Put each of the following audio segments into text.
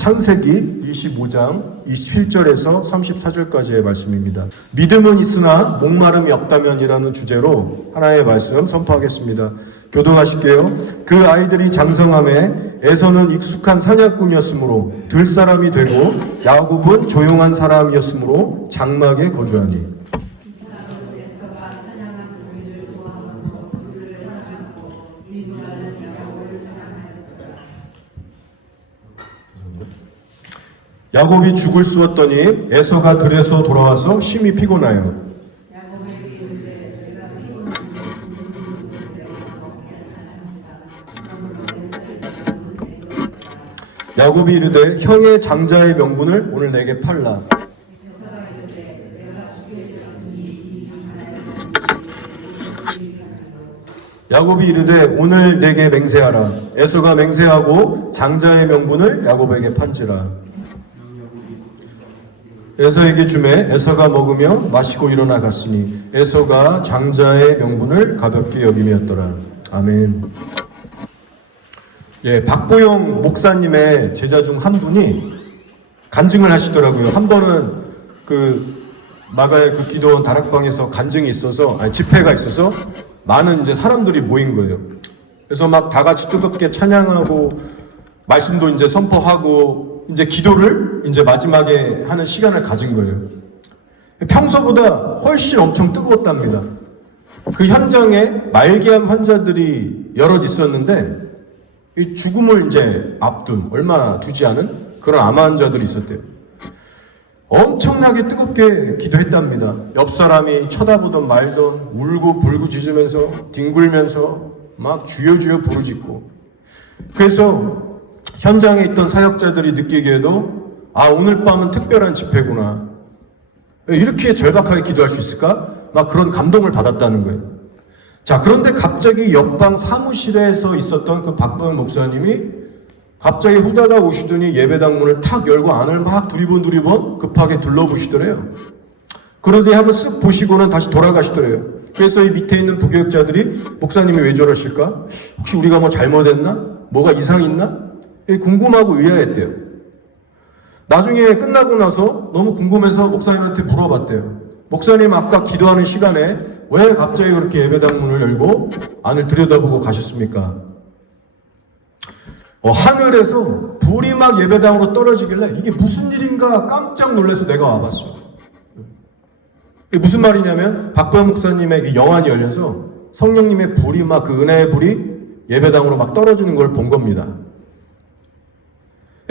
창세기 25장 27절에서 34절까지의 말씀입니다. 믿음은 있으나 목마름이 없다면이라는 주제로 하나의 말씀 선포하겠습니다. 교동하실게요. 그 아이들이 장성함에 에서는 익숙한 사냥꾼이었으므로 들사람이 되고 야곱은 조용한 사람이었으므로 장막에 거주하니. 야곱이 죽을 쑤었더니 에서가 들에서 돌아와서 심히 피곤하여 야곱이 이르되 형의 장자의 명분을 오늘 내게 팔라. 야곱이 이르되 오늘 내게 맹세하라. 에서가 맹세하고 장자의 명분을 야곱에게 판지라. 에서에게 주매 에서가 먹으며 마시고 일어나 갔으니 에서가 장자의 명분을 가볍게 여김이었더라. 아멘. 박보영 목사님의 제자 중 한 분이 간증을 하시더라고요. 한 번은 마가의 기도원 다락방에서 간증이 있어서, 집회가 있어서 많은 이제 사람들이 모인 거예요. 그래서 막 다 같이 뜨겁게 찬양하고 말씀도 이제 선포하고 이제 기도를 이제 마지막에 하는 시간을 가진 거예요. 평소보다 훨씬 엄청 뜨거웠답니다. 그 현장에 말기암 환자들이 여럿 있었는데 이 죽음을 이제 앞둔 얼마 두지 않은 그런 암 환자들이 있었대요. 엄청나게 뜨겁게 기도했답니다. 옆 사람이 쳐다보던 말던 울고 불구짖으면서 뒹굴면서 막 주여 주여 부르짖고. 그래서 현장에 있던 사역자들이 느끼기에도 오늘 밤은 특별한 집회구나. 이렇게 절박하게 기도할 수 있을까? 막 그런 감동을 받았다는 거예요. 자, 그런데 갑자기 옆방 사무실에서 있었던 그 박보영 목사님이 갑자기 후다닥 오시더니 예배당 문을 탁 열고 안을 막 두리번 급하게 둘러보시더래요. 그러더니 한번 쓱 보시고는 다시 돌아가시더래요. 그래서 이 밑에 있는 부교역자들이 목사님이 왜 저러실까? 혹시 우리가 뭐 잘못했나? 뭐가 이상이 있나? 궁금하고 의아했대요. 나중에 끝나고 나서 너무 궁금해서 목사님한테 물어봤대요. 목사님 아까 기도하는 시간에 왜 갑자기 그렇게 예배당 문을 열고 안을 들여다보고 가셨습니까? 하늘에서 불이 막 예배당으로 떨어지길래 이게 무슨 일인가 깜짝 놀라서 내가 와봤어. 이게 무슨 말이냐면 박보영 목사님의 이 영안이 열려서 성령님의 불이 막 그 은혜의 불이 예배당으로 막 떨어지는 걸 본 겁니다.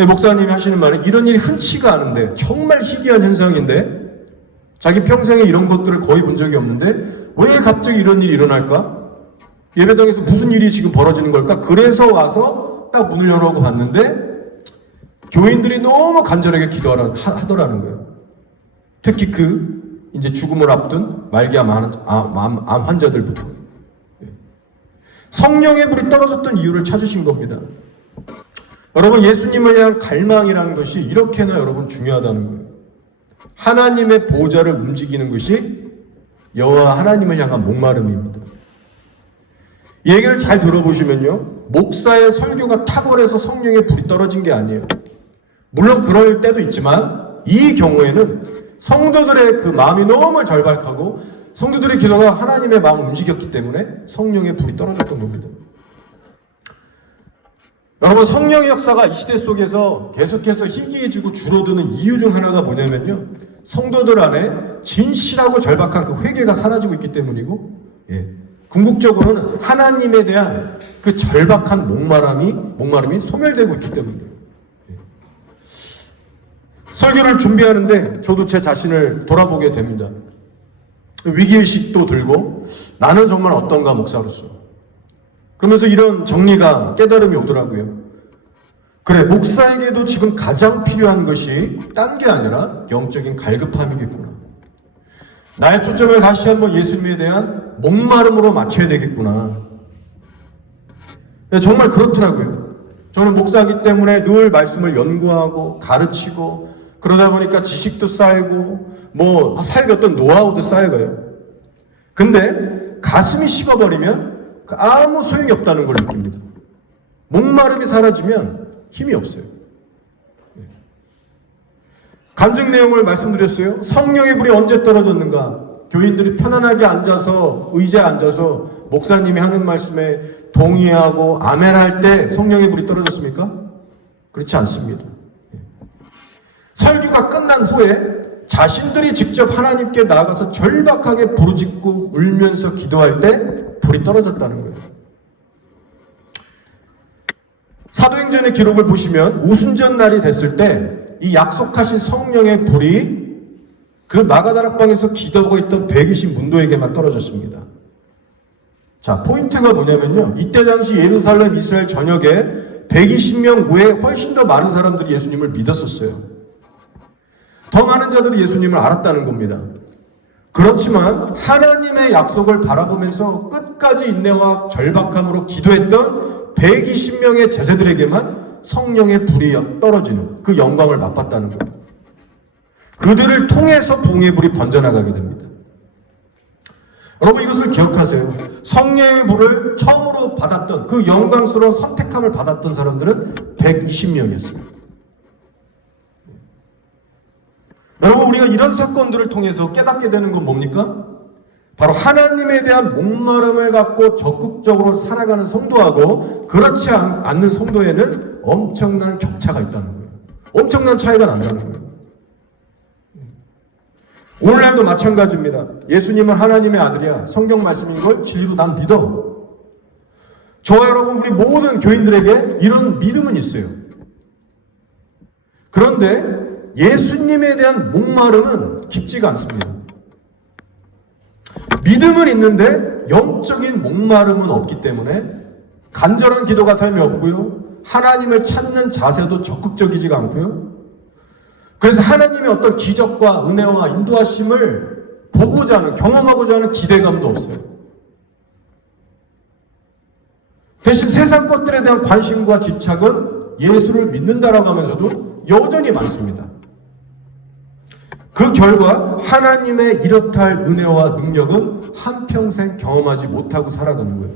목사님이 하시는 말은 이런 일이 흔치가 않은데 정말 희귀한 현상인데 자기 평생에 이런 것들을 거의 본 적이 없는데 왜 갑자기 이런 일이 일어날까? 예배당에서 무슨 일이 지금 벌어지는 걸까? 그래서 와서 딱 문을 열어보고 봤는데 교인들이 너무 간절하게 기도하더라는 거예요. 특히 이제 죽음을 앞둔 말기암 암 환자들부터. 성령의 불이 떨어졌던 이유를 찾으신 겁니다. 여러분, 예수님을 향한 갈망이라는 것이 이렇게나 여러분 중요하다는 거예요. 하나님의 보좌를 움직이는 것이 여호와 하나님을 향한 목마름입니다. 이 얘기를 잘 들어보시면요, 목사의 설교가 탁월해서 성령의 불이 떨어진 게 아니에요. 물론 그럴 때도 있지만 이 경우에는 성도들의 그 마음이 너무 절박하고 성도들의 기도가 하나님의 마음을 움직였기 때문에 성령의 불이 떨어졌던 겁니다. 여러분, 성령의 역사가 이 시대 속에서 계속해서 희귀해지고 줄어드는 이유 중 하나가 뭐냐면요, 성도들 안에 진실하고 절박한 그 회개가 사라지고 있기 때문이고, 궁극적으로는 하나님에 대한 그 절박한 목마름이 소멸되고 있기 때문이에요. 설교를 준비하는데 저도 제 자신을 돌아보게 됩니다. 위기의식도 들고 나는 정말 어떤가 목사로서. 그러면서 이런 정리가 깨달음이 오더라고요. 그래, 목사에게도 지금 가장 필요한 것이 딴 게 아니라 영적인 갈급함이겠구나. 나의 초점을 다시 한번 예수님에 대한 목마름으로 맞춰야 되겠구나. 정말 그렇더라고요. 저는 목사이기 때문에 늘 말씀을 연구하고 가르치고 그러다 보니까 지식도 쌓이고 삶의 어떤 노하우도 쌓여가요. 근데 가슴이 식어버리면 아무 소용이 없다는 걸 느낍니다. 목마름이 사라지면 힘이 없어요. 간증 내용을 말씀드렸어요. 성령의 불이 언제 떨어졌는가? 교인들이 편안하게 앉아서, 의자에 앉아서 목사님이 하는 말씀에 동의하고 아멘할 때 성령의 불이 떨어졌습니까? 그렇지 않습니다. 설교가 끝난 후에 자신들이 직접 하나님께 나아가서 절박하게 부르짖고 울면서 기도할 때 불이 떨어졌다는 거예요. 사도행전의 기록을 보시면 오순절 날이 됐을 때 이 약속하신 성령의 불이 그 마가다락방에서 기도하고 있던 120 문도에게만 떨어졌습니다. 자, 포인트가 뭐냐면요. 이때 당시 예루살렘 이스라엘 전역에 120명 외에 훨씬 더 많은 사람들이 예수님을 믿었었어요. 더 많은 자들이 예수님을 알았다는 겁니다. 그렇지만 하나님의 약속을 바라보면서 끝까지 인내와 절박함으로 기도했던 120명의 제자들에게만 성령의 불이 떨어지는 그 영광을 맛봤다는 거예요. 그들을 통해서 부흥의 불이 번져나가게 됩니다. 여러분 이것을 기억하세요. 성령의 불을 처음으로 받았던 그 영광스러운 선택함을 받았던 사람들은 120명이었어요. 여러분 우리가 이런 사건들을 통해서 깨닫게 되는 건 뭡니까? 바로 하나님에 대한 목마름을 갖고 적극적으로 살아가는 성도하고 그렇지 않는 성도에는 엄청난 격차가 있다는 거예요. 엄청난 차이가 난다는 거예요. 오늘날도 마찬가지입니다. 예수님은 하나님의 아들이야. 성경 말씀인 걸 진리로 난 믿어. 저와 여러분 우리 모든 교인들에게 이런 믿음은 있어요. 그런데 예수님에 대한 목마름은 깊지가 않습니다. 믿음은 있는데 영적인 목마름은 없기 때문에 간절한 기도가 삶에 없고요. 하나님을 찾는 자세도 적극적이지가 않고요. 그래서 하나님의 어떤 기적과 은혜와 인도하심을 보고자 하는, 경험하고자 하는 기대감도 없어요. 대신 세상 것들에 대한 관심과 집착은 예수를 믿는다라고 하면서도 여전히 많습니다. 그 결과 하나님의 이렇다 할 은혜와 능력은 한평생 경험하지 못하고 살아가는 거예요.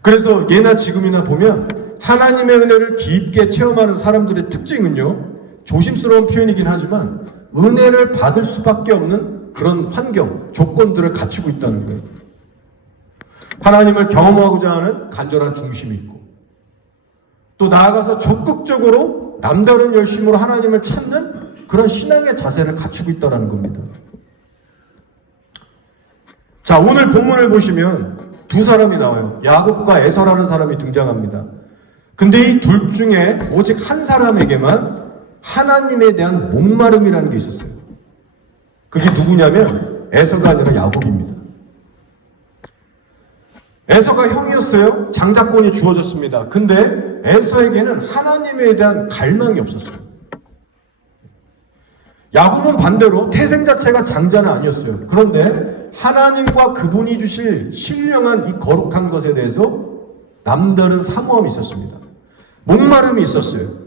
그래서 예나 지금이나 보면 하나님의 은혜를 깊게 체험하는 사람들의 특징은요, 조심스러운 표현이긴 하지만 은혜를 받을 수밖에 없는 그런 환경, 조건들을 갖추고 있다는 거예요. 하나님을 경험하고자 하는 간절한 중심이 있고 또 나아가서 적극적으로 남다른 열심으로 하나님을 찾는 그런 신앙의 자세를 갖추고 있다는 겁니다. 자, 오늘 본문을 보시면 두 사람이 나와요. 야곱과 에서라는 사람이 등장합니다. 근데 이 둘 중에 오직 한 사람에게만 하나님에 대한 목마름이라는 게 있었어요. 그게 누구냐면 에서가 아니라 야곱입니다. 에서가 형이었어요. 장자권이 주어졌습니다. 근데 에서에게는 하나님에 대한 갈망이 없었어요. 야곱은 반대로 태생 자체가 장자는 아니었어요. 그런데 하나님과 그분이 주실 신령한 이 거룩한 것에 대해서 남다른 사모함이 있었습니다. 목마름이 있었어요.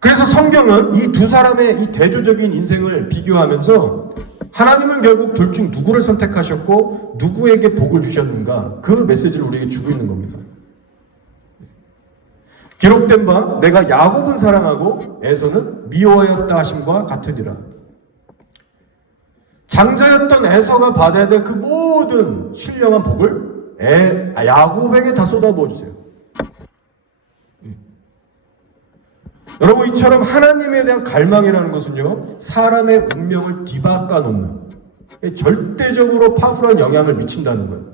그래서 성경은 이 두 사람의 이 대조적인 인생을 비교하면서 하나님은 결국 둘 중 누구를 선택하셨고 누구에게 복을 주셨는가, 그 메시지를 우리에게 주고 있는 겁니다. 기록된 바 내가 야곱은 사랑하고 에서는 미워하였다 하심과 같으니라. 장자였던 에서가 받아야 될 그 모든 신령한 복을 야곱에게 다 쏟아부어 주세요. 여러분, 이처럼 하나님에 대한 갈망이라는 것은요, 사람의 운명을 뒤바꿔 놓는 절대적으로 파워풀한 영향을 미친다는 거예요.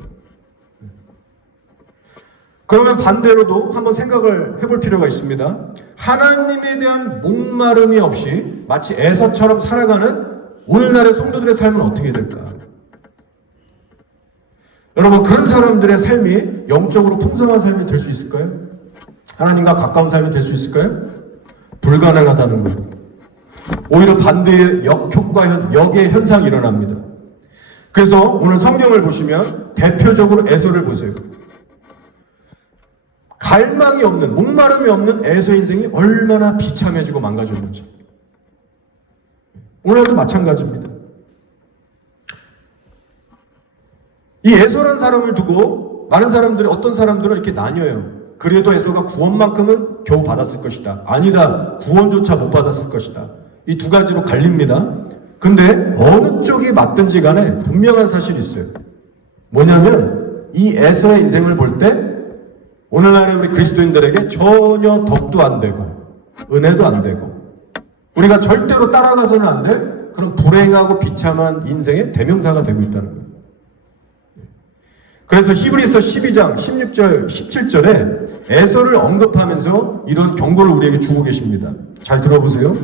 그러면 반대로도 한번 생각을 해볼 필요가 있습니다. 하나님에 대한 목마름이 없이 마치 에서처럼 살아가는 오늘날의 성도들의 삶은 어떻게 될까? 여러분, 그런 사람들의 삶이 영적으로 풍성한 삶이 될 수 있을까요? 하나님과 가까운 삶이 될 수 있을까요? 불가능하다는 거예요. 오히려 반대의 역의 현상이 일어납니다. 그래서 오늘 성경을 보시면 대표적으로 에서를 보세요. 갈망이 없는, 목마름이 없는 에서 인생이 얼마나 비참해지고 망가졌는지. 오늘도 마찬가지입니다. 이 에서라는 사람을 두고 많은 사람들이, 어떤 사람들은 이렇게 나뉘어요. 그래도 에서가 구원만큼은 겨우 받았을 것이다. 아니다. 구원조차 못 받았을 것이다. 이 두 가지로 갈립니다. 근데 어느 쪽이 맞든지 간에 분명한 사실이 있어요. 뭐냐면 이 에서의 인생을 볼 때 오늘날의 우리 그리스도인들에게 전혀 덕도 안 되고 은혜도 안 되고 우리가 절대로 따라가서는 안 될 그런 불행하고 비참한 인생의 대명사가 되고 있다는 거예요. 그래서 히브리서 12장 16절 17절에 에서를 언급하면서 이런 경고를 우리에게 주고 계십니다. 잘 들어보세요.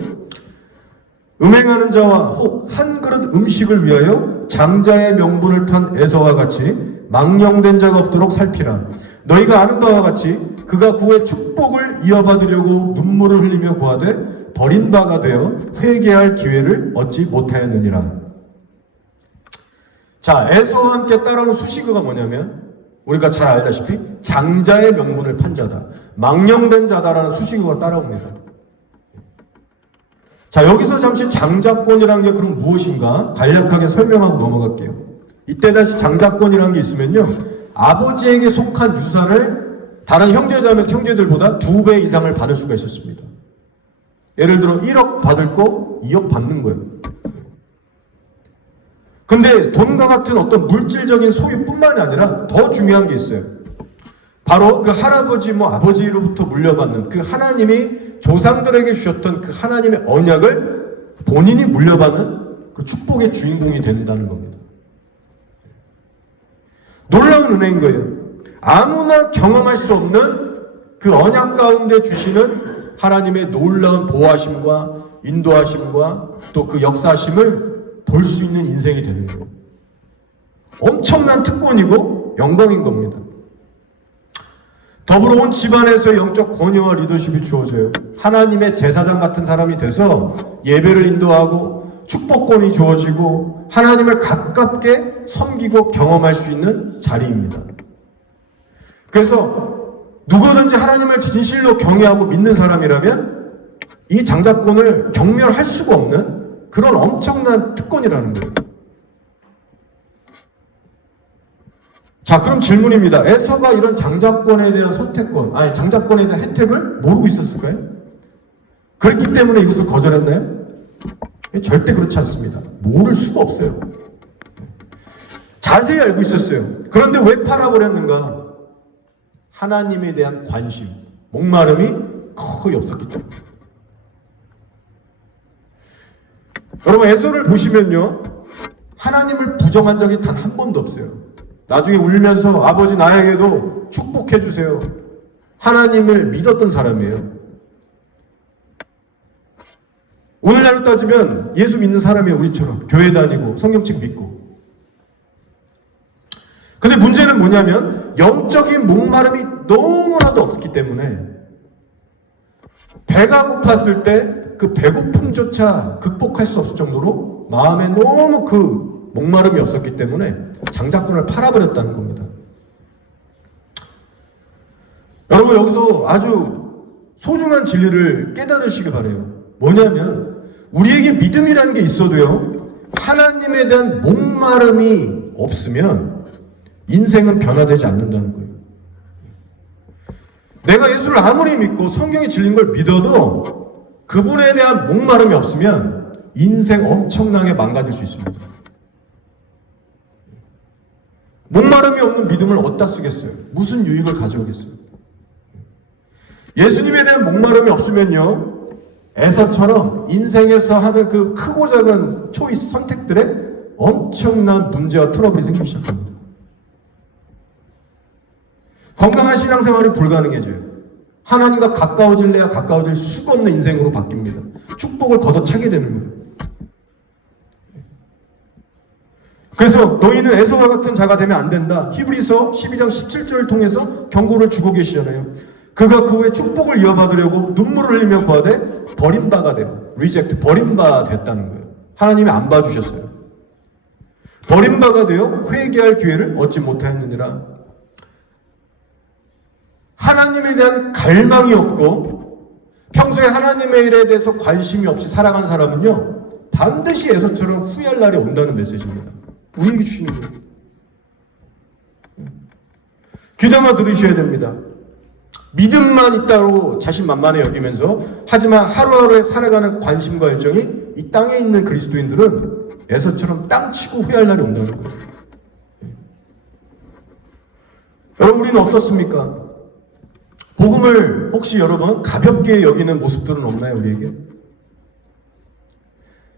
음행하는 자와 혹 한 그릇 음식을 위하여 장자의 명분을 판 에서와 같이 망령된 자가 없도록 살피라. 너희가 아는 바와 같이 그가 구의 축복을 이어받으려고 눈물을 흘리며 구하되 버린 바가 되어 회개할 기회를 얻지 못하였느니라. 자, 에서와 함께 따라오는 수식어가 뭐냐면 우리가 잘 알다시피 장자의 명분을 판 자다, 망령된 자다라는 수식어가 따라옵니다. 자, 여기서 잠시 장자권이라는 게 그럼 무엇인가 간략하게 설명하고 넘어갈게요. 이때 다시 장자권이라는 게 있으면요, 아버지에게 속한 유산을 다른 형제자매 형제들보다 2배 이상을 받을 수가 있었습니다. 예를 들어 1억 받을 거 2억 받는 거예요. 근데 돈과 같은 어떤 물질적인 소유뿐만이 아니라 더 중요한 게 있어요. 바로 그 할아버지 아버지로부터 물려받는 그 하나님이 조상들에게 주셨던 그 하나님의 언약을 본인이 물려받는 그 축복의 주인공이 된다는 겁니다. 놀라운 은혜인 거예요. 아무나 경험할 수 없는 그 언약 가운데 주시는 하나님의 놀라운 보호하심과 인도하심과 또 그 역사하심을 볼 수 있는 인생이 되는 거예요. 엄청난 특권이고 영광인 겁니다. 더불어 온 집안에서 영적 권위와 리더십이 주어져요. 하나님의 제사장 같은 사람이 돼서 예배를 인도하고 축복권이 주어지고 하나님을 가깝게 섬기고 경험할 수 있는 자리입니다. 그래서 누구든지 하나님을 진실로 경외하고 믿는 사람이라면 이 장자권을 경멸할 수가 없는 그런 엄청난 특권이라는 거예요. 자, 그럼 질문입니다. 에서가 이런 장자권에 대한 장자권에 대한 혜택을 모르고 있었을까요? 그랬기 때문에 이것을 거절했나요? 절대 그렇지 않습니다. 모를 수가 없어요. 자세히 알고 있었어요. 그런데 왜 팔아버렸는가? 하나님에 대한 관심, 목마름이 거의 없었기 때문에. 여러분, 에서를 보시면요, 하나님을 부정한 적이 단 한 번도 없어요. 나중에 울면서 아버지 나에게도 축복해 주세요. 하나님을 믿었던 사람이에요. 오늘날로 따지면 예수 믿는 사람이에요. 우리처럼 교회 다니고 성경책 믿고. 근데 문제는 뭐냐면 영적인 목마름이 너무나도 없기 때문에 배가 고팠을 때 그 배고픔조차 극복할 수 없을 정도로 마음에 너무 그 목마름이 없었기 때문에 장자권을 팔아버렸다는 겁니다. 여러분, 여기서 아주 소중한 진리를 깨달으시기 바라요. 뭐냐면 우리에게 믿음이라는 게 있어도요, 하나님에 대한 목마름이 없으면 인생은 변화되지 않는다는 거예요. 내가 예수를 아무리 믿고 성경의 진리인 걸 믿어도 그분에 대한 목마름이 없으면 인생 엄청나게 망가질 수 있습니다. 목마름이 없는 믿음을 어디다 쓰겠어요? 무슨 유익을 가져오겠어요? 예수님에 대한 목마름이 없으면요, 에서처럼 인생에서 하는 그 크고 작은 초이스 선택들에 엄청난 문제와 트러블이 생기기 시작합니다. 건강한 신앙생활이 불가능해져요. 하나님과 가까워질래야 가까워질 수가 없는 인생으로 바뀝니다. 축복을 걷어차게 되는 거예요. 그래서 너희는 에서와 같은 자가 되면 안 된다. 히브리서 12장 17절을 통해서 경고를 주고 계시잖아요. 그가 그 후에 축복을 이어받으려고 눈물을 흘리며 구하되 버림바가 돼요. 리젝트, 버림바 됐다는 거예요. 하나님이 안 봐주셨어요. 버림바가 되어 회개할 기회를 얻지 못하였느니라. 하나님에 대한 갈망이 없고 평소에 하나님의 일에 대해서 관심이 없이 살아간 사람은요, 반드시 에서처럼 후회할 날이 온다는 메시지입니다. 우리에게 주시는 거예요. 귀담아 들으셔야 됩니다. 믿음만 있다고 자신만만해 여기면서 하지만 하루하루에 살아가는 관심과 열정이 이 땅에 있는 그리스도인들은 에서처럼 땅치고 후회할 날이 온다는 거예요. 여러분 우리는 어떻습니까? 복음을 혹시 여러분 가볍게 여기는 모습들은 없나요 우리에게?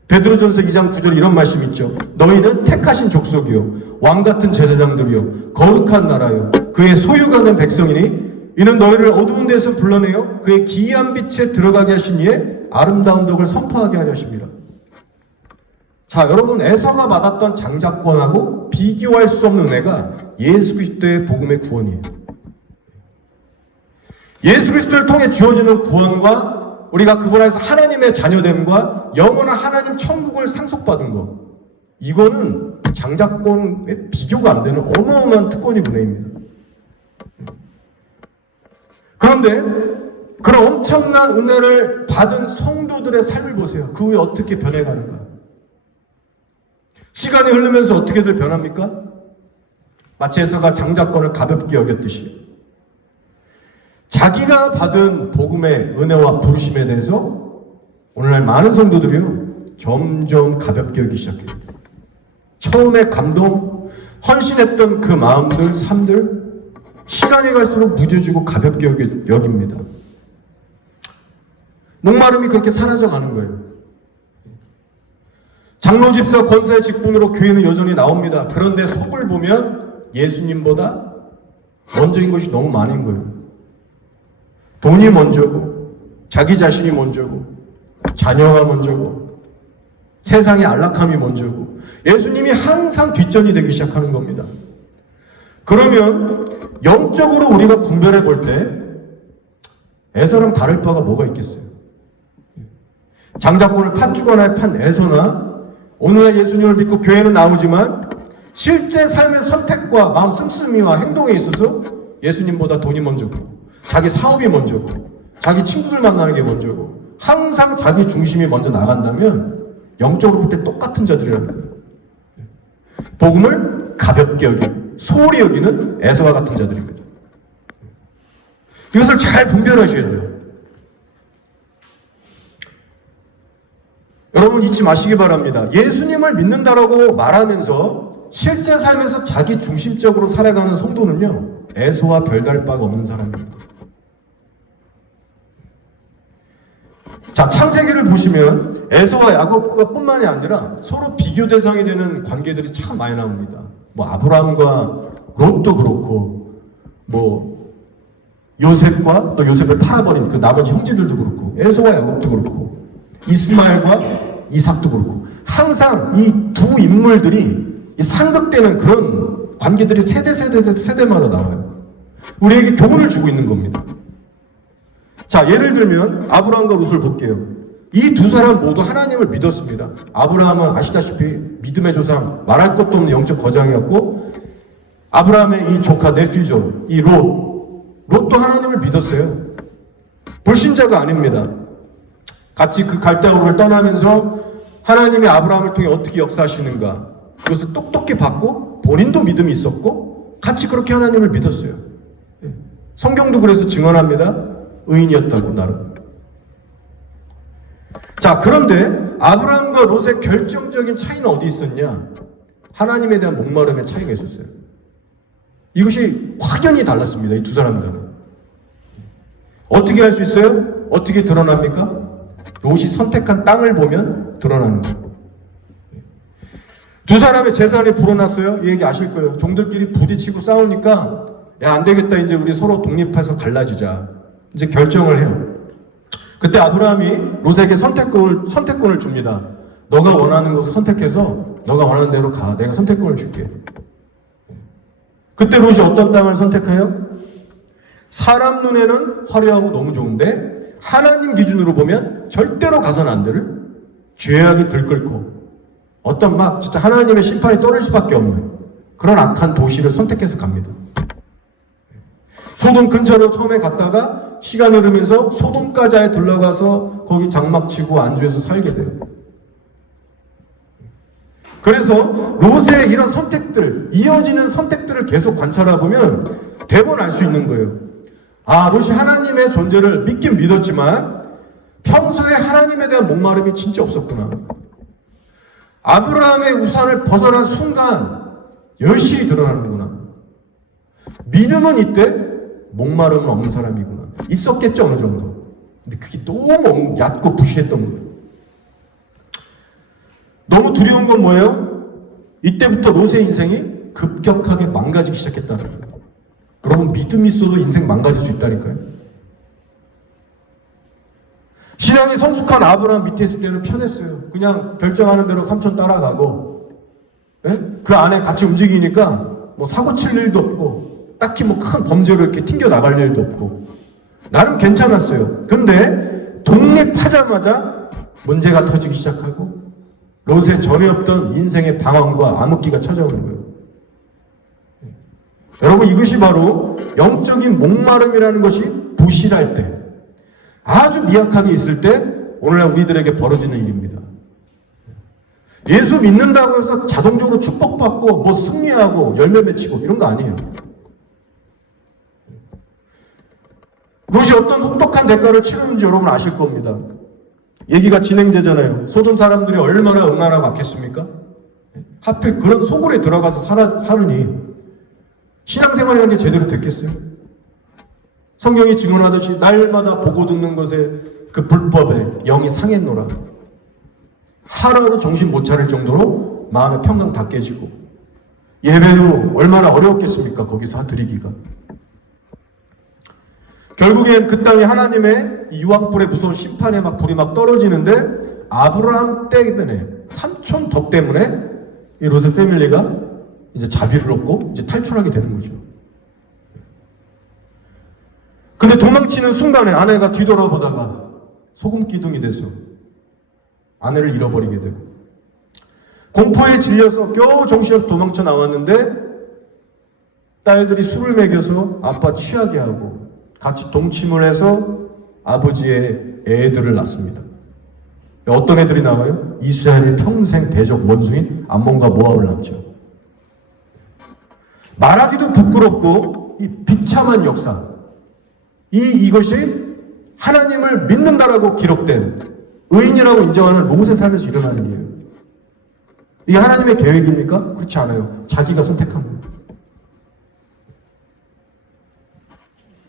베드로전서 2장 9절 이런 말씀이 있죠. 너희는 택하신 족속이요 왕같은 제사장들이요 거룩한 나라요 그의 소유가 된 백성이니 이는 너희를 어두운 데서 불러내어 그의 기이한 빛에 들어가게 하신 이의 아름다운 덕을 선포하게 하려 하십니다. 자, 여러분 에서가 받았던 장자권하고 비교할 수 없는 은혜가 예수 그리스도의 복음의 구원이에요. 예수 그리스도를 통해 주어지는 구원과 우리가 그분 안에서 하나님의 자녀됨과 영원한 하나님 천국을 상속받은 것, 이거는 장자권에 비교가 안 되는 어마어마한 특권이 은혜입니다. 그런데 그런 엄청난 은혜를 받은 성도들의 삶을 보세요. 그 후에 어떻게 변해가는가? 시간이 흐르면서 어떻게들 변합니까? 마치 에서가 장자권을 가볍게 여겼듯이 자기가 받은 복음의 은혜와 부르심에 대해서 오늘날 많은 성도들이요 점점 가볍게 여기기 시작해요. 처음에 감동, 헌신했던 그 마음들, 삶들 시간이 갈수록 무뎌지고 가볍게 여깁니다. 목마름이 그렇게 사라져가는 거예요. 장로 집사 권사의 직분으로 교회는 여전히 나옵니다. 그런데 속을 보면 예수님보다 먼저인 것이 너무 많은 거예요. 돈이 먼저고 자기 자신이 먼저고 자녀가 먼저고 세상의 안락함이 먼저고 예수님이 항상 뒷전이 되기 시작하는 겁니다. 그러면 영적으로 우리가 분별해 볼 때 에서랑 다를 바가 뭐가 있겠어요? 장자권을 팥주거나 판 에서나 오늘날 예수님을 믿고 교회는 나오지만 실제 삶의 선택과 마음 씀씀이와 행동에 있어서 예수님보다 돈이 먼저고 자기 사업이 먼저고 자기 친구들 만나는 게 먼저고 항상 자기 중심이 먼저 나간다면 영적으로 볼 때 똑같은 자들이라는 거예요. 복음을 가볍게 여기는 소홀히 여기는 에서와 같은 자들입니다. 이것을 잘 분별하셔야 돼요. 여러분 잊지 마시기 바랍니다. 예수님을 믿는다라고 말하면서 실제 삶에서 자기 중심적으로 살아가는 성도는요 에서와 별다를 바가 없는 사람입니다. 자, 창세기를 보시면 에서와 야곱과 뿐만이 아니라 서로 비교 대상이 되는 관계들이 참 많이 나옵니다. 뭐 아브라함과 롯도 그렇고 뭐 요셉과 또 요셉을 팔아버린 그 나머지 형제들도 그렇고 에서와 야곱도 그렇고 이스마엘과 이삭도 그렇고 항상 이 두 인물들이 상극되는 그런 관계들이 세대마다 나와요. 우리에게 교훈을 주고 있는 겁니다. 자, 예를 들면 아브라함과 롯을 볼게요. 이 두 사람 모두 하나님을 믿었습니다. 아브라함은 아시다시피 믿음의 조상, 말할 것도 없는 영적 거장이었고 아브라함의 이 조카 네피죠. 이 롯도 하나님을 믿었어요. 불신자가 아닙니다. 같이 그 갈대아우를 떠나면서 하나님이 아브라함을 통해 어떻게 역사하시는가 그것을 똑똑히 봤고 본인도 믿음이 있었고 같이 그렇게 하나님을 믿었어요. 성경도 그래서 증언합니다. 의인이었다고 나름. 자, 그런데 아브라함과 롯의 결정적인 차이는 어디 있었냐? 하나님에 대한 목마름의 차이가 있었어요. 이것이 확연히 달랐습니다. 이 두 사람 간에. 어떻게 할 수 있어요? 어떻게 드러납니까? 롯이 선택한 땅을 보면 드러나는 거예요. 두 사람의 재산이 불어났어요. 이 얘기 아실 거예요. 종들끼리 부딪히고 싸우니까 야, 안 되겠다. 이제 우리 서로 독립해서 갈라지자. 이제 결정을 해요. 그때 아브라함이 롯에게 선택권을 줍니다. 너가 원하는 것을 선택해서 너가 원하는 대로 가. 내가 선택권을 줄게. 그때 롯이 어떤 땅을 선택해요? 사람 눈에는 화려하고 너무 좋은데 하나님 기준으로 보면 절대로 가서는 안 될 죄악이 들끓고 어떤 막 진짜 하나님의 심판이 떨어질 수밖에 없는 그런 악한 도시를 선택해서 갑니다. 소돔 근처로 처음에 갔다가 시간이 흐르면서 소돔가자에 들러가서 거기 장막 치고 안주해서 살게 돼요. 그래서 롯의 이런 선택들, 이어지는 선택들을 계속 관찰해보면 대번 알 수 있는 거예요. 롯이 하나님의 존재를 믿긴 믿었지만 평소에 하나님에 대한 목마름이 진짜 없었구나. 아브라함의 우산을 벗어난 순간 열심히 드러나는구나. 믿음은 있대, 목마름은 없는 사람이구나. 있었겠죠, 어느 정도. 근데 그게 너무 얕고 부실했던 거예요. 너무 두려운 건 뭐예요? 이때부터 롯의 인생이 급격하게 망가지기 시작했다는 거예요. 여러분, 믿음이 있어도 인생 망가질 수 있다니까요. 신앙이 성숙한 아브라함 밑에 있을 때는 편했어요. 그냥 결정하는 대로 삼촌 따라가고, 그 안에 같이 움직이니까 뭐 사고 칠 일도 없고, 딱히 뭐 큰 범죄로 이렇게 튕겨 나갈 일도 없고, 나름 괜찮았어요. 근데 독립하자마자 문제가 터지기 시작하고, 롯에 전에 없던 인생의 방황과 암흑기가 찾아오는 거예요. 여러분, 이것이 바로 영적인 목마름이라는 것이 부실할 때, 아주 미약하게 있을 때 오늘날 우리들에게 벌어지는 일입니다. 예수 믿는다고 해서 자동적으로 축복받고 뭐 승리하고 열매 맺히고 이런 거 아니에요. 롯이 어떤 혹독한 대가를 치르는지 여러분 아실 겁니다. 얘기가 진행되잖아요. 소돔 사람들이 얼마나 응하나 맞겠습니까? 하필 그런 소굴에 들어가서 살으니 신앙생활이라는 게 제대로 됐겠어요? 성경이 증언하듯이 날마다 보고 듣는 것에 그 불법에 영이 상했노라. 하루도 정신 못 차릴 정도로 마음의 평강 다 깨지고, 예배도 얼마나 어려웠겠습니까? 거기서 드리기가. 결국엔 그 땅에 하나님의 유황불의 무서운 심판에 막 불이 막 떨어지는데, 아브라함 때문에, 삼촌 덕 때문에 이 롯의 패밀리가 이제 자비를 얻고 이제 탈출하게 되는 거죠. 근데 도망치는 순간에 아내가 뒤돌아보다가 소금 기둥이 돼서 아내를 잃어버리게 되고, 공포에 질려서 겨우 정신없이 도망쳐 나왔는데 딸들이 술을 먹여서 아빠 취하게 하고 같이 동침을 해서 아버지의 애들을 낳습니다. 어떤 애들이 나와요? 이스라엘의 평생 대적 원수인 암몬과 모압을 낳죠. 말하기도 부끄럽고 이 비참한 역사, 이것이 하나님을 믿는다라고 기록된 의인이라고 인정하는 롯의 삶에서 일어나는 일이에요. 이게 하나님의 계획입니까? 그렇지 않아요. 자기가 선택한 거예요.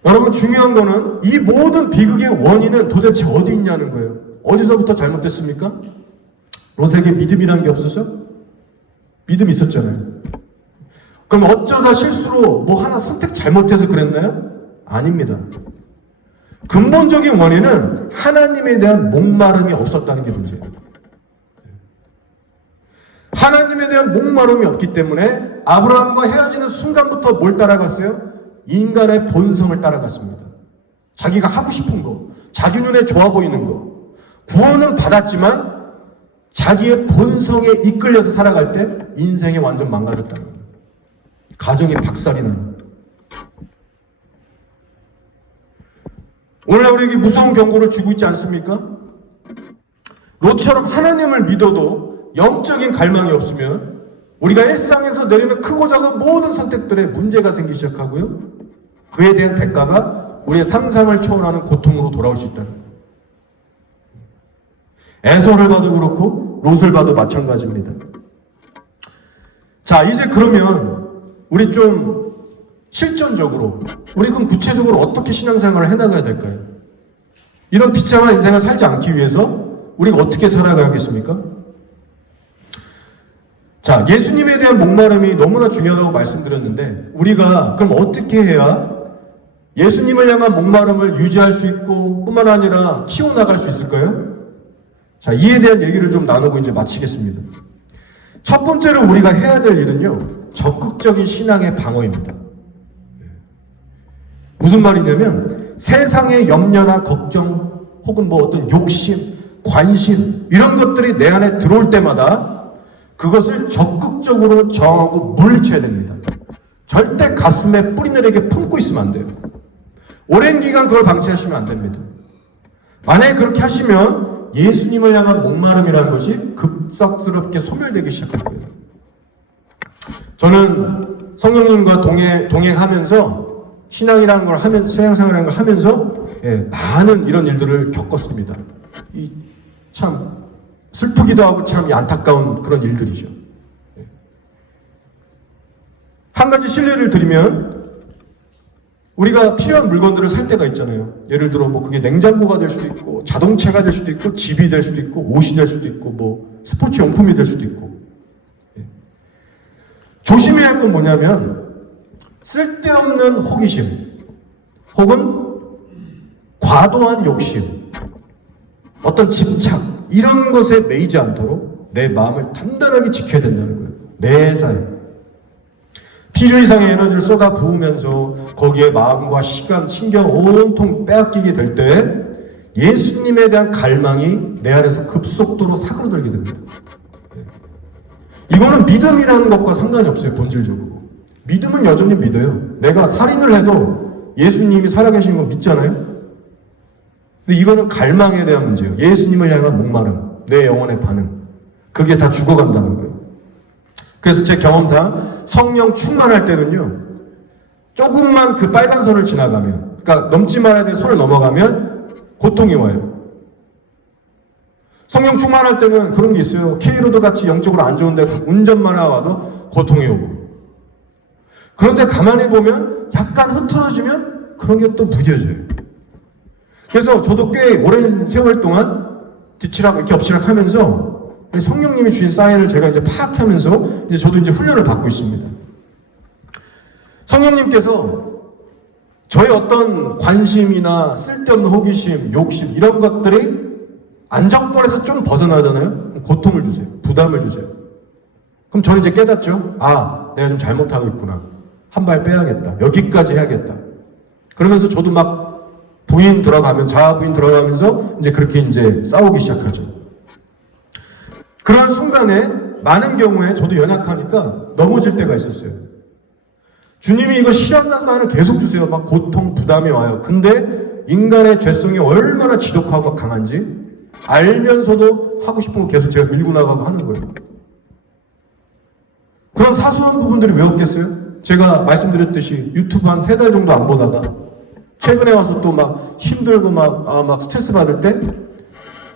여러분, 중요한 거는 이 모든 비극의 원인은 도대체 어디 있냐는 거예요. 어디서부터 잘못됐습니까? 롯에게 믿음이라는 게 없어서? 믿음이 있었잖아요. 그럼 어쩌다 실수로 뭐 하나 선택 잘못해서 그랬나요? 아닙니다. 근본적인 원인은 하나님에 대한 목마름이 없었다는 게 문제예요. 하나님에 대한 목마름이 없기 때문에 아브라함과 헤어지는 순간부터 뭘 따라갔어요? 인간의 본성을 따라갔습니다. 자기가 하고 싶은 거, 자기 눈에 좋아 보이는 거. 구원은 받았지만 자기의 본성에 이끌려서 살아갈 때 인생이 완전 망가졌다는 거예요. 가정이 박살이 나는 거예요. 오늘날 우리에게 무서운 경고를 주고 있지 않습니까? 롯처럼 하나님을 믿어도 영적인 갈망이 없으면 우리가 일상에서 내리는 크고 작은 모든 선택들에 문제가 생기기 시작하고요. 그에 대한 대가가 우리의 상상을 초월하는 고통으로 돌아올 수 있다는 거예요. 에서를 봐도 그렇고 롯을 봐도 마찬가지입니다. 자, 이제 그러면 우리 좀 실전적으로, 우리 그럼 구체적으로 어떻게 신앙생활을 해나가야 될까요? 이런 비참한 인생을 살지 않기 위해서 우리가 어떻게 살아가야겠습니까? 자, 예수님에 대한 목마름이 너무나 중요하다고 말씀드렸는데, 우리가 그럼 어떻게 해야 예수님을 향한 목마름을 유지할 수 있고 뿐만 아니라 키워나갈 수 있을까요? 자, 이에 대한 얘기를 좀 나누고 이제 마치겠습니다. 첫 번째로 우리가 해야 될 일은요, 적극적인 신앙의 방어입니다. 무슨 말이냐면 세상의 염려나 걱정 혹은 뭐 어떤 욕심, 관심 이런 것들이 내 안에 들어올 때마다 그것을 적극적으로 저항하고 물리쳐야 됩니다. 절대 가슴에 뿌리내리게 품고 있으면 안 돼요. 오랜 기간 그걸 방치하시면 안 됩니다. 만약에 그렇게 하시면 예수님을 향한 목마름이라는 것이 급작스럽게 소멸되기 시작할 거예요. 저는 성령님과 동행하면서 신앙이라는 걸 하면서, 신앙생활이라는 걸 하면서, 많은 이런 일들을 겪었습니다. 참, 슬프기도 하고 참 안타까운 그런 일들이죠. 한 가지 실례를 드리면, 우리가 필요한 물건들을 살 때가 있잖아요. 예를 들어, 뭐, 그게 냉장고가 될 수도 있고, 자동차가 될 수도 있고, 집이 될 수도 있고, 옷이 될 수도 있고, 뭐, 스포츠 용품이 될 수도 있고. 조심해야 할 건 뭐냐면, 쓸데없는 호기심, 혹은 과도한 욕심, 어떤 집착, 이런 것에 매이지 않도록 내 마음을 단단하게 지켜야 된다는 거예요. 매사에. 필요 이상의 에너지를 쏟아 부으면서 거기에 마음과 시간, 신경 온통 빼앗기게 될 때 예수님에 대한 갈망이 내 안에서 급속도로 사그러들게 됩니다. 이거는 믿음이라는 것과 상관이 없어요, 본질적으로. 믿음은 여전히 믿어요. 내가 살인을 해도 예수님이 살아계신 거 믿잖아요? 근데 이거는 갈망에 대한 문제예요. 예수님을 향한 목마름, 내 영혼의 반응. 그게 다 죽어간다는 거예요. 그래서 제 경험상 성령 충만할 때는요, 조금만 그 빨간 선을 지나가면, 그러니까 넘지 말아야 될 선을 넘어가면 고통이 와요. 성령 충만할 때는 그런 게 있어요. K로드 같이 영적으로 안 좋은데 운전만 와도 고통이 오고. 그런데 가만히 보면 약간 흐트러지면 그런 게 또 무뎌져요. 그래서 저도 꽤 오랜 세월 동안 뒤치락 이렇게 엎치락 하면서 성령님이 주신 사인을 제가 이제 파악하면서 이제 저도 이제 훈련을 받고 있습니다. 성령님께서 저의 어떤 관심이나 쓸데없는 호기심, 욕심 이런 것들이 안정권에서 좀 벗어나잖아요. 고통을 주세요. 부담을 주세요. 그럼 저는 이제 깨닫죠. 아, 내가 좀 잘못하고 있구나. 한 발 빼야겠다. 여기까지 해야겠다. 그러면서 저도 막 부인 들어가면, 자아 부인 들어가면서 이제 그렇게 이제 싸우기 시작하죠. 그런 순간에 많은 경우에 저도 연약하니까 넘어질 때가 있었어요. 주님이 이거 시험난 사인을 계속 주세요. 막 고통, 부담이 와요. 근데 인간의 죄성이 얼마나 지독하고 강한지 알면서도 하고 싶은 거 계속 제가 밀고 나가고 하는 거예요. 그런 사소한 부분들이 왜 없겠어요? 제가 말씀드렸듯이 유튜브 한 3달 정도 안 보다가 최근에 와서 또 막 힘들고 막 스트레스 받을 때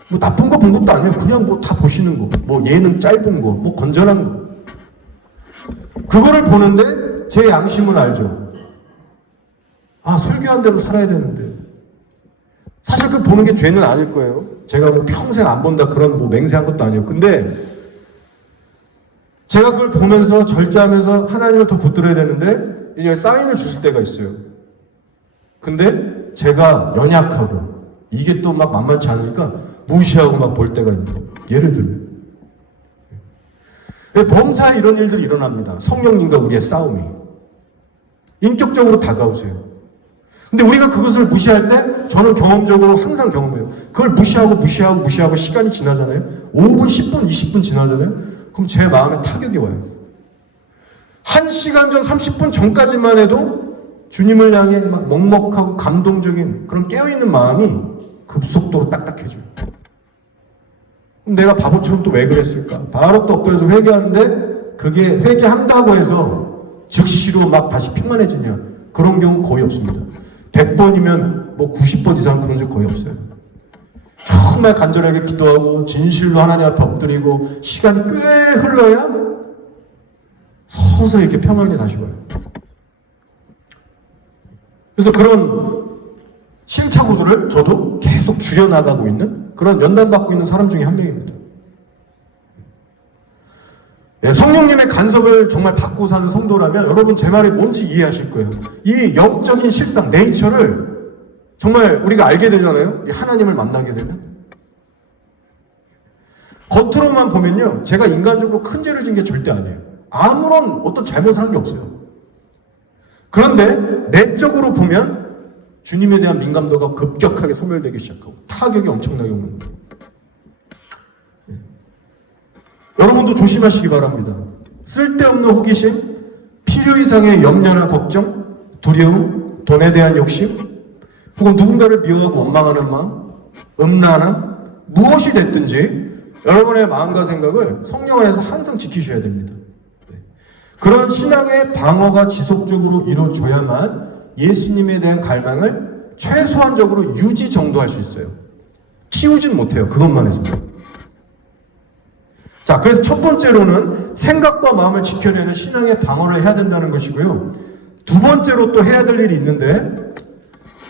뭐 나쁜 거 본 것도 아니에요. 그냥 뭐 다 보시는 거. 뭐 예능 짧은 거, 뭐 건전한 거. 그거를 보는데 제 양심은 알죠. 아, 설교한 대로 살아야 되는데. 사실 그 보는 게 죄는 아닐 거예요. 제가 뭐 평생 안 본다 그런 뭐 맹세한 것도 아니에요. 근데 제가 그걸 보면서 절제하면서 하나님을 더 붙들어야 되는데 이제 사인을 주실 때가 있어요. 근데 제가 연약하고 이게 또 막 만만치 않으니까 무시하고 막 볼 때가 있는 거예요. 예를 들면 범사에 이런 일들이 일어납니다. 성령님과 우리의 싸움이 인격적으로 다가오세요. 근데 우리가 그것을 무시할 때 저는 경험적으로 항상 경험해요. 그걸 무시하고 시간이 지나잖아요. 5분, 10분, 20분 지나잖아요. 그럼 제 마음에 타격이 와요. 1시간 전, 30분 전까지만 해도 주님을 향해 막 먹먹하고 감동적인 그런 깨어있는 마음이 급속도로 딱딱해져요. 그럼 내가 바보처럼 또 왜 그랬을까? 바로 또 엎드려서 회개하는데 그게 회개한다고 해서 즉시로 막 다시 평안해지냐? 그런 경우 거의 없습니다. 100번이면 뭐 90번 이상 그런 적 거의 없어요. 정말 간절하게 기도하고 진실로 하나님 앞에 엎드리고 시간이 꽤 흘러야 서서히 이렇게 평안이 다시 와요. 그래서 그런 시행착오들을 저도 계속 줄여나가고 있는 그런 연단받고 있는 사람 중에 한 명입니다. 성령님의 간섭을 정말 받고 사는 성도라면 여러분 제 말이 뭔지 이해하실 거예요. 이 영적인 실상, 네이처를 정말 우리가 알게 되잖아요. 하나님을 만나게 되면. 겉으로만 보면요. 제가 인간적으로 큰 죄를 진 게 절대 아니에요. 아무런 어떤 잘못을 한 게 없어요. 그런데 내적으로 보면 주님에 대한 민감도가 급격하게 소멸되기 시작하고 타격이 엄청나게 오는 거예요. 여러분도 조심하시기 바랍니다. 쓸데없는 호기심, 필요 이상의 염려나 걱정, 두려움, 돈에 대한 욕심, 혹은 누군가를 미워하고 원망하는 마음, 음란함, 무엇이 됐든지 여러분의 마음과 생각을 성령 안에서 항상 지키셔야 됩니다. 그런 신앙의 방어가 지속적으로 이루어져야만 예수님에 대한 갈망을 최소한적으로 유지 정도 할 수 있어요. 키우진 못해요. 그것만 해서. 자, 그래서 첫 번째로는 생각과 마음을 지켜내는 신앙의 방어를 해야 된다는 것이고요. 두 번째로 또 해야 될 일이 있는데,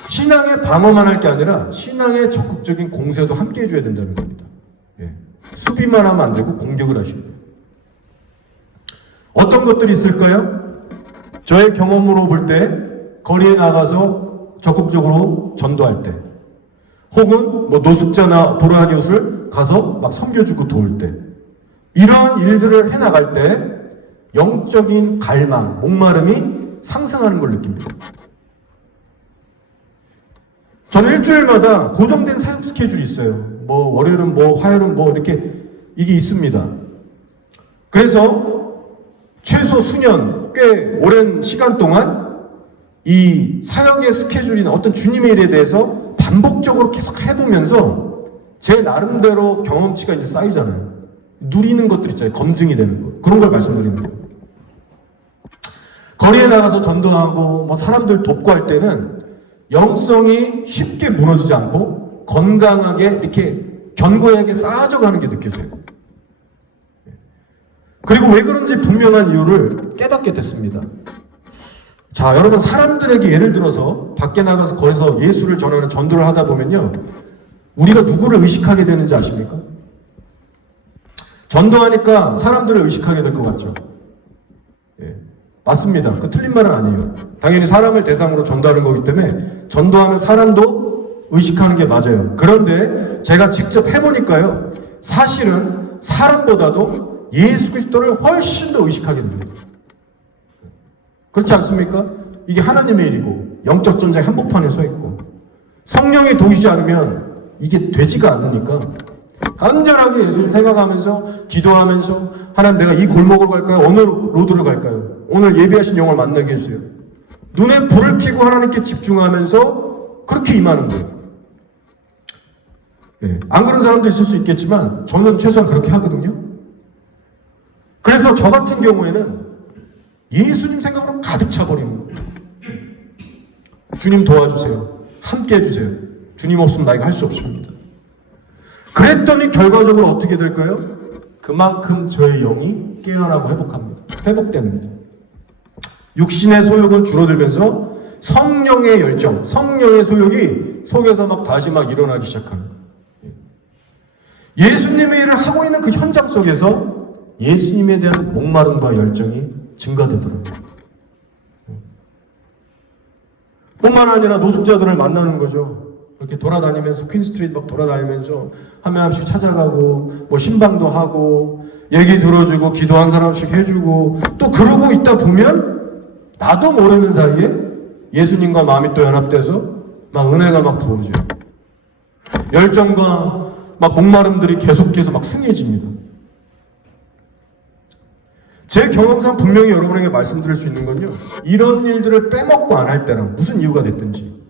신앙의 방어만 할 게 아니라 신앙의 적극적인 공세도 함께 해줘야 된다는 겁니다. 예. 수비만 하면 안 되고 공격을 하십니다. 어떤 것들이 있을까요? 저의 경험으로 볼 때 거리에 나가서 적극적으로 전도할 때, 혹은 뭐 노숙자나 불우한 가서 막 섬겨주고 도울 때, 이러한 일들을 해나갈 때 영적인 갈망, 목마름이 상승하는 걸 느낍니다. 저는 일주일마다 고정된 사역 스케줄이 있어요. 뭐 월요일은 뭐 화요일은 뭐 이렇게 이게 있습니다. 그래서 최소 수년, 꽤 오랜 시간 동안 이 사역의 스케줄이나 어떤 주님의 일에 대해서 반복적으로 계속 해보면서 제 나름대로 경험치가 이제 쌓이잖아요. 누리는 것들 있잖아요. 검증이 되는 거. 그런 걸 말씀드리는 거예요. 거리에 나가서 전도하고 뭐 사람들 돕고 할 때는 영성이 쉽게 무너지지 않고 건강하게 이렇게 견고하게 쌓아져가는 게 느껴져요. 그리고 왜 그런지 분명한 이유를 깨닫게 됐습니다. 자, 여러분, 사람들에게 예를 들어서 밖에 나가서 거기서 예수를 전하는 전도를 하다 보면요, 우리가 누구를 의식하게 되는지 아십니까? 전도하니까 사람들을 의식하게 될 것 같죠? 예, 맞습니다. 그 틀린 말은 아니에요. 당연히 사람을 대상으로 전도하는 거기 때문에 전도하는 사람도 의식하는 게 맞아요. 그런데 제가 직접 해보니까요, 사실은 사람보다도 예수 그리스도를 훨씬 더 의식하게 됩니다. 그렇지 않습니까? 이게 하나님의 일이고 영적 전쟁 한복판에 서 있고 성령이 도우시지 않으면 이게 되지가 않으니까 간절하게 예수님 생각하면서 기도하면서, 하나님, 내가 이 골목으로 갈까요? 어느 로드를 갈까요? 오늘 예비하신 영을 만나게 해주세요. 눈에 불을 켜고 하나님께 집중하면서 그렇게 임하는 거예요. 예, 안 그런 사람도 있을 수 있겠지만 저는 최소한 그렇게 하거든요. 그래서 저 같은 경우에는 예수님 생각으로 가득 차버리는 거예요. 주님 도와주세요. 함께 해주세요. 주님 없으면 나 이거 할 수 없습니다. 그랬더니 결과적으로 어떻게 될까요? 그만큼 저의 영이 깨어나고 회복됩니다. 육신의 소욕은 줄어들면서 성령의 열정, 성령의 소욕이 속에서 막 다시 막 일어나기 시작합니다. 예수님의 일을 하고 있는 그 현장 속에서 예수님에 대한 목마름과 열정이 증가되더라고요. 뿐만 아니라 노숙자들을 만나는 거죠. 이렇게 돌아다니면서 퀸스트리트 막 돌아다니면서 한 명씩 찾아가고 뭐 신방도 하고 얘기 들어주고 기도한 사람씩 해주고, 또 그러고 있다 보면 나도 모르는 사이에 예수님과 마음이 또 연합돼서 막 은혜가 막 부어져요. 열정과 막 목마름들이 계속해서 막 승해집니다. 제 경험상 분명히 여러분에게 말씀드릴 수 있는 건요, 이런 일들을 빼먹고 안 할 때랑 무슨 이유가 됐든지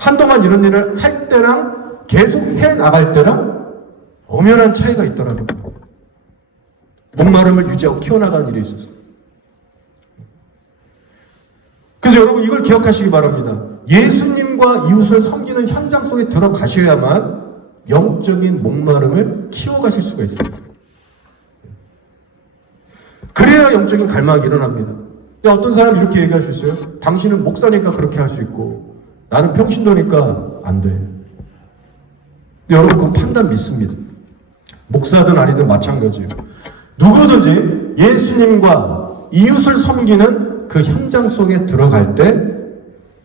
한동안 이런 일을 할 때랑 계속 해나갈 때랑 엄연한 차이가 있더라고요. 목마름을 유지하고 키워나가는 일에 있어서. 그래서 여러분, 이걸 기억하시기 바랍니다. 예수님과 이웃을 섬기는 현장 속에 들어가셔야만 영적인 목마름을 키워가실 수가 있습니다. 그래야 영적인 갈망이 일어납니다. 근데 어떤 사람이 이렇게 얘기할 수 있어요. 당신은 목사니까 그렇게 할 수 있고 나는 평신도니까 안 돼. 근데 여러분, 그 판단 믿습니다. 목사든 아니든 마찬가지예요. 누구든지 예수님과 이웃을 섬기는 그 현장 속에 들어갈 때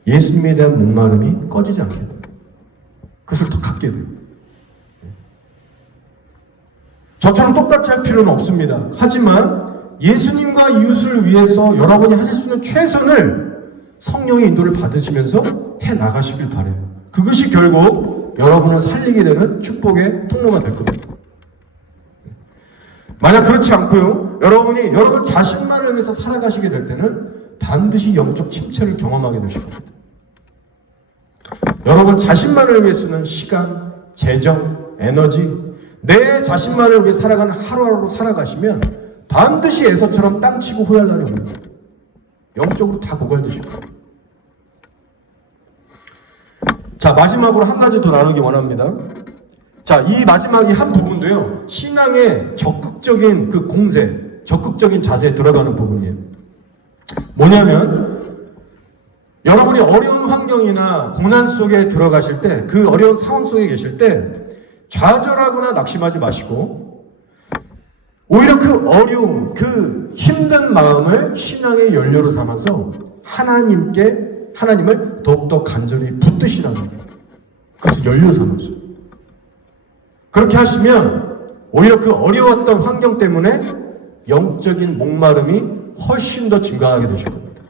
예수님에 대한 목마름이 꺼지지 않게 돼요. 그것을 더 갖게 돼요. 저처럼 똑같이 할 필요는 없습니다. 하지만 예수님과 이웃을 위해서 여러분이 하실 수 있는 최선을 성령의 인도를 받으시면서 해나가시길 바라요. 그것이 결국 여러분을 살리게 되는 축복의 통로가 될 겁니다. 만약 그렇지 않고요, 여러분이 여러분 자신만을 위해서 살아가시게 될 때는 반드시 영적 침체를 경험하게 되실 겁니다. 여러분 자신만을 위해 쓰는 시간, 재정, 에너지, 내 자신만을 위해 살아가는 하루하루 살아가시면 반드시 에서처럼 땅치고 호얄 날이 옵니다. 영적으로 다 고갈되실 겁니다. 자, 마지막으로 한 가지 더 나누기 원합니다. 자, 이 마지막 이 한 부분도요, 신앙의 적극적인 그 공세, 적극적인 자세에 들어가는 부분이에요. 뭐냐면, 여러분이 어려운 환경이나 고난 속에 들어가실 때, 그 어려운 상황 속에 계실 때, 좌절하거나 낙심하지 마시고, 오히려 그 어려움, 그 힘든 마음을 신앙의 연료로 삼아서 하나님을 더욱더 간절히 붙드시라는 거예요. 그래서 연료 삼았어요. 그렇게 하시면 오히려 그 어려웠던 환경 때문에 영적인 목마름이 훨씬 더 증가하게 되실 겁니다.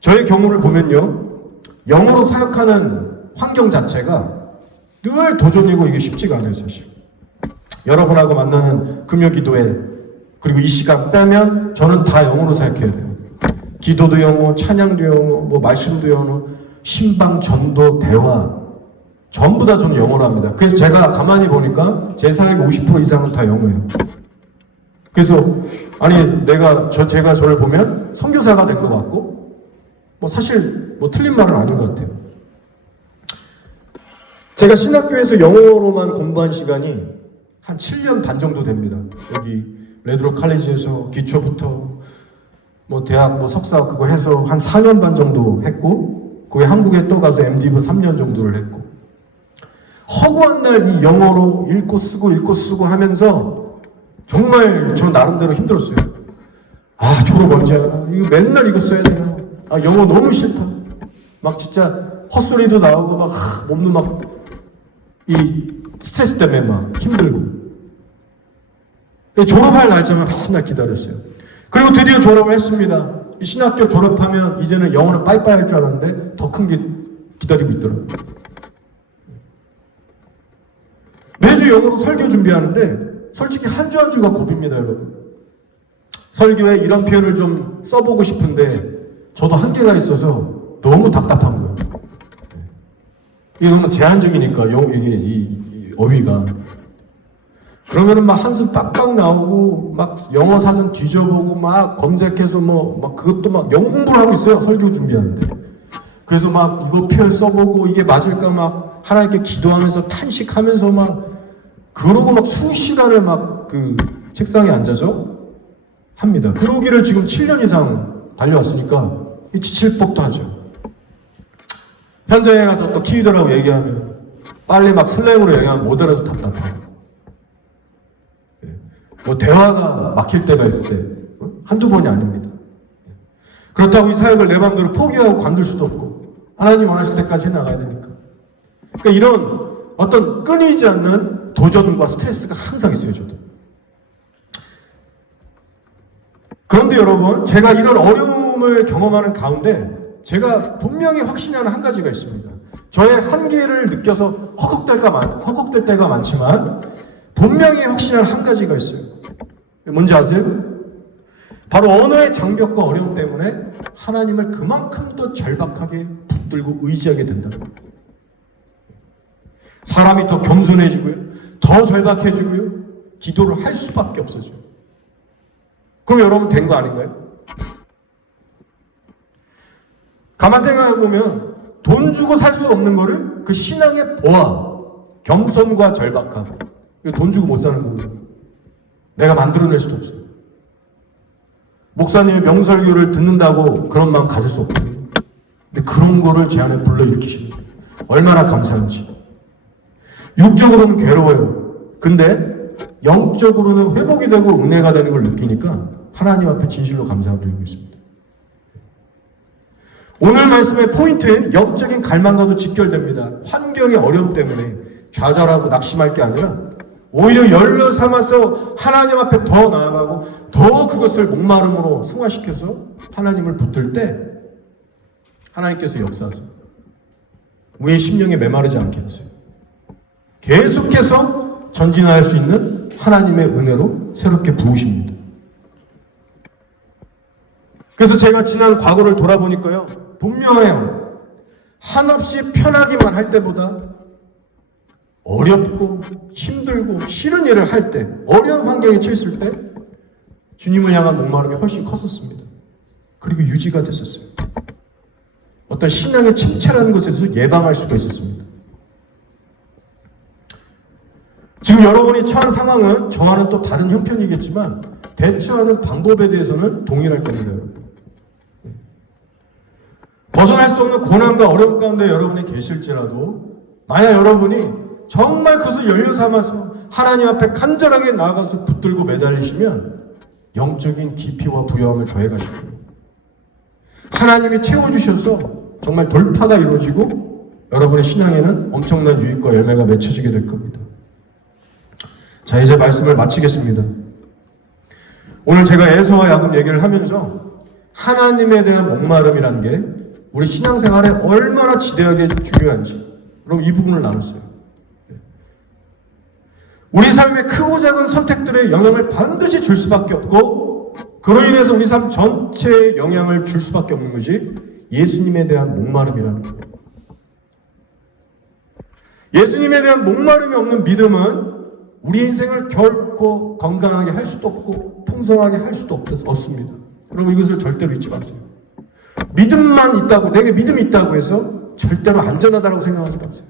저의 경우를 보면요, 영어로 사역하는 환경 자체가 늘 도전이고 이게 쉽지가 않아요, 사실. 여러분하고 만나는 금요기도회, 그리고 이 시간 빼면 저는 다 영어로 사역해야 돼요. 기도도 영어, 찬양도 영어, 뭐 말씀도 영어, 신방, 전도, 대화 전부 다 저는 영어로 합니다. 그래서 제가 가만히 보니까 제 사역의 50% 이상은 다 영어예요. 그래서 아니 제가 저를 보면 선교사가 될 것 같고 뭐 사실 뭐 틀린 말은 아닌 것 같아요. 제가 신학교에서 영어로만 공부한 시간이 한 7년 반 정도 됩니다. 여기 레드록 칼리지에서 기초부터 뭐 대학 뭐 석사 그거 해서 한 4년 반 정도 했고, 거기 한국에 또 가서 MD부 3년 정도를 했고, 허구한 날 이 영어로 읽고 쓰고 하면서 정말 저 나름대로 힘들었어요. 아, 졸업 언제 하나? 이거 맨날 이거 써야 되나? 아, 영어 너무 싫다. 막 진짜 헛소리도 나오고 막 몸도 막 이 스트레스 때문에 막 힘들고. 졸업할 날짜만 맨날 기다렸어요. 그리고 드디어 졸업을 했습니다. 신학교 졸업하면 이제는 영어는 빠이빠이 할 줄 알았는데 더 큰 게 기다리고 있더라고요. 매주 영어로 설교 준비하는데 솔직히 한 주 한 주가 고비입니다, 여러분. 설교에 이런 표현을 좀 써보고 싶은데 저도 한계가 있어서 너무 답답한 거예요. 이게 너무 제한적이니까 이게 이 어휘가. 그러면은 막 한숨 빡빡 나오고 막 영어 사전 뒤져보고 막 검색해서 뭐 막 그것도 막 영어 공부를 하고 있어요, 설교 준비하는데. 그래서 막 이거 표현 써보고 이게 맞을까 막 하나님께 기도하면서 탄식하면서 막 그러고 막 수시간을 막 그 책상에 앉아서 합니다. 그러기를 지금 7년 이상 달려왔으니까 지칠 법도 하죠. 현장에 가서 또 키위들하고 얘기하면 빨리 막 슬랭으로 얘기하면 못 알아서 답답하고, 뭐 대화가 막힐 때가 있을 때 한두 번이 아닙니다. 그렇다고 이 사역을 내 마음대로 포기하고 관둘 수도 없고 하나님 원하실 때까지 해나가야 되니까. 그러니까 이런 어떤 끊이지 않는 도전과 스트레스가 항상 있어요, 저도. 그런데 여러분, 제가 이런 어려움을 경험하는 가운데 제가 분명히 확신하는 한 가지가 있습니다. 저의 한계를 느껴서 허걱될 때가 많지만 분명히 확신하는 한 가지가 있어요. 뭔지 아세요? 바로 언어의 장벽과 어려움 때문에 하나님을 그만큼 더 절박하게 붙들고 의지하게 된다는 거예요. 사람이 더 겸손해지고요, 더 절박해지고요, 기도를 할 수밖에 없어져요. 그럼 여러분 된 거 아닌가요? 가만 생각해보면 돈 주고 살 수 없는 거를 그 신앙의 보아, 겸손과 절박함, 이거 돈 주고 못 사는 거예요. 내가 만들어낼 수도 없어요. 목사님이 명설교를 듣는다고 그런 마음 가질 수 없거든요. 근데 그런 거를 제 안에 불러일으키시는 거예요. 얼마나 감사한지. 육적으로는 괴로워요. 근데 영적으로는 회복이 되고 은혜가 되는 걸 느끼니까 하나님 앞에 진실로 감사드리고 있습니다. 오늘 말씀의 포인트는 영적인 갈망과도 직결됩니다. 환경의 어려움 때문에 좌절하고 낙심할 게 아니라 오히려 연료 삼아서 하나님 앞에 더 나아가고 더 그것을 목마름으로 승화시켜서 하나님을 붙들 때 하나님께서 역사하세요. 우리의 심령에 메마르지 않게 하세요. 계속해서 전진할 수 있는 하나님의 은혜로 새롭게 부으십니다. 그래서 제가 지난 과거를 돌아보니까요, 분명해요. 한없이 편하기만 할 때보다 어렵고 힘들고 싫은 일을 할 때, 어려운 환경에 처했을 때 주님을 향한 목마름이 훨씬 컸었습니다. 그리고 유지가 됐었어요. 어떤 신앙의 침체라는 것에서 예방할 수가 있었습니다. 지금 여러분이 처한 상황은 저와는 또 다른 형편이겠지만 대처하는 방법에 대해서는 동일할 겁니다. 벗어날 수 없는 고난과 어려움 가운데 여러분이 계실지라도 만약 여러분이 정말 그것을 연료 삼아서 하나님 앞에 간절하게 나아가서 붙들고 매달리시면 영적인 깊이와 부여함을 더해가실 겁니다. 하나님이 채워주셔서 정말 돌파가 이루어지고 여러분의 신앙에는 엄청난 유익과 열매가 맺혀지게 될 겁니다. 자, 이제 말씀을 마치겠습니다. 오늘 제가 에서와 야곱 얘기를 하면서 하나님에 대한 목마름이라는 게 우리 신앙생활에 얼마나 지대하게 중요한지 그럼 이 부분을 나눴어요. 우리 삶의 크고 작은 선택들의 영향을 반드시 줄 수밖에 없고 그로 인해서 우리 삶 전체에 영향을 줄 수밖에 없는 것이 예수님에 대한 목마름이라는 거예요. 예수님에 대한 목마름이 없는 믿음은 우리 인생을 결코 건강하게 할 수도 없고 풍성하게 할 수도 없습니다. 여러분 이것을 절대로 잊지 마세요. 믿음만 있다고 내게 믿음이 있다고 해서 절대로 안전하다고 생각하지 마세요.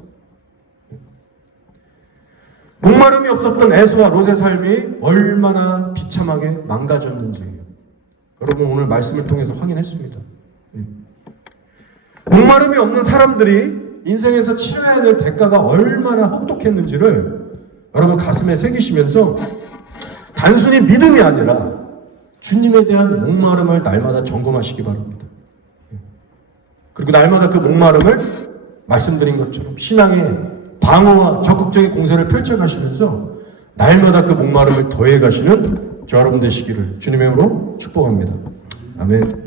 목마름이 없었던 에서와 롯의 삶이 얼마나 비참하게 망가졌는지 여러분 오늘 말씀을 통해서 확인했습니다. 목마름이 없는 사람들이 인생에서 치러야 될 대가가 얼마나 혹독했는지를 여러분 가슴에 새기시면서 단순히 믿음이 아니라 주님에 대한 목마름을 날마다 점검하시기 바랍니다. 그리고 날마다 그 목마름을 말씀드린 것처럼 신앙의 방어와 적극적인 공세를 펼쳐가시면서 날마다 그 목마름을 더해가시는 저 여러분 되시기를 주님의 이름으로 축복합니다. 아멘.